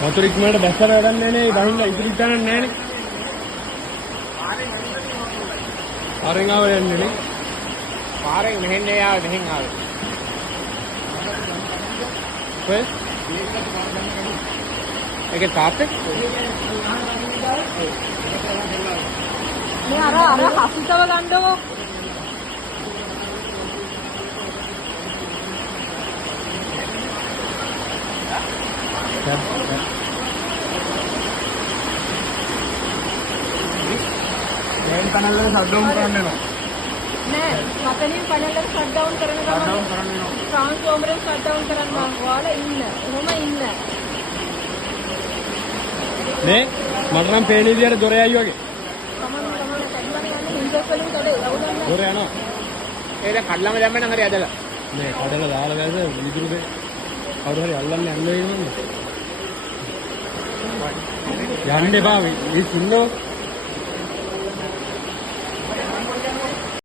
වතුර ඉක්මනට බැස්සලා වැඩන්නේ නේ බහින්න ඉතිරි තැනක් නැහැනේ. පාරෙන් ආව යන්නේ නේ. පාරෙන් මෙහෙන් ආව මෙහෙන් ආවේ. ඔය ඒකේ තාත්තේ මේ අර හසිතව ගන්නවෝ. දැන් කනල්ල ෂට් ඩවුන් කරන්න වෙනවා. නෑ මතනින් පණල්ලට ෂට් ඩවුන් කරන ගමන් ට්‍රාන්ස්ෆෝමරෙන් ෂට් ඩවුන් කරන්න මම ඔයාලා ඉන්න. කොහොම ඉන්න. නේ මට නම් පේන විදියට දොර යයි වගේ. තමන් කැඩලා යන්නේ හින්දස් වලින් කඩේ අවුලක් දොර යනවා. ඒක කඩලම දැම්ම නම් හරි ඇදලා. නේ කඩලා දාලා ගෑස විදුරු දෙ කවුරු හරි අල්ලන්න යන්න වෙන්නේ. යන්න එපා මේ සින්නෝ